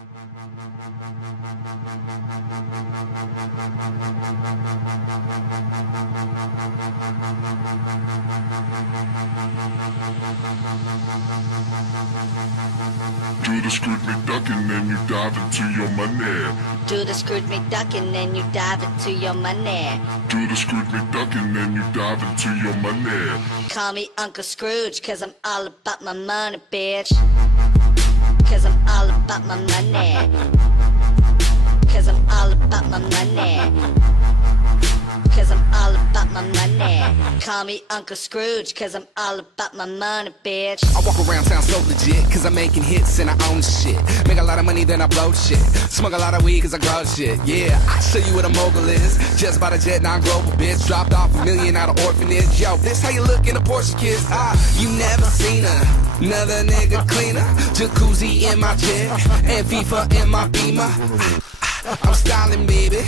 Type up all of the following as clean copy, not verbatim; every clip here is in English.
Do the screwed me ducking, then you dive into your money. Do the screwed me ducking, then you dive into your money. Do the screwed me ducking, then you dive into your money. Call me Uncle Scrooge, cause I'm all about my money, bitch. Cause I'm all about my money. Cause I'm all about my money. Cause I'm all about my money. Call me Uncle Scrooge, cause I'm all about my money, bitch. I walk around town so legit, cause I'm making hits and I own shit. Make a lot of money, then I blow shit. Smoke a lot of weed, cause I grow shit. Yeah, I show you what a mogul is. Just bought a jet, non-global bitch. Dropped off $1 million out of orphanage. Yo, this how you look in a Porsche, kids. You never seen her. Another nigga cleaner. Jacuzzi in my jet, and FIFA in my Beamer. I'm styling, baby.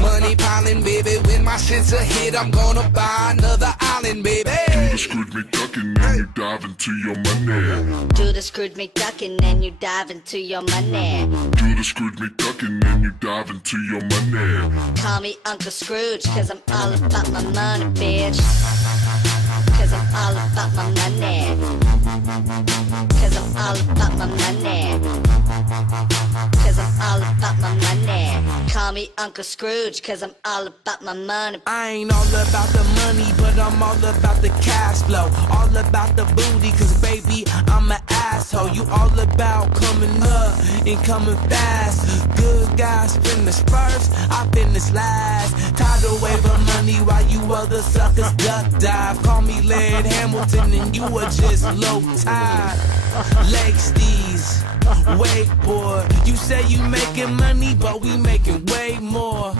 Money piling, baby. When my shit's a hit, I'm gonna buy another island, baby. Do the screwed me ducking, then you dive into your money. Do the screwed me ducking, then you dive into your money. Do the screwed me ducking, then you dive into your money. Call me Uncle Scrooge, cause I'm all about my money, bitch. Cause I'm all about my money. Cause I'm all about my money. Cause I'm all about my money. Call me Uncle Scrooge, cause I'm all about my money. I ain't all about the money, but I'm all about the cash flow. All about the booty, cause baby, I'm an asshole. You all about coming up and coming fast. Good guys finish first, I finish last. Tidal wave of money while you other suckers duck dive. Call me Laird Hamilton and you are just low tide. Leg steez, wakeboard. You say you making money, but we making way more.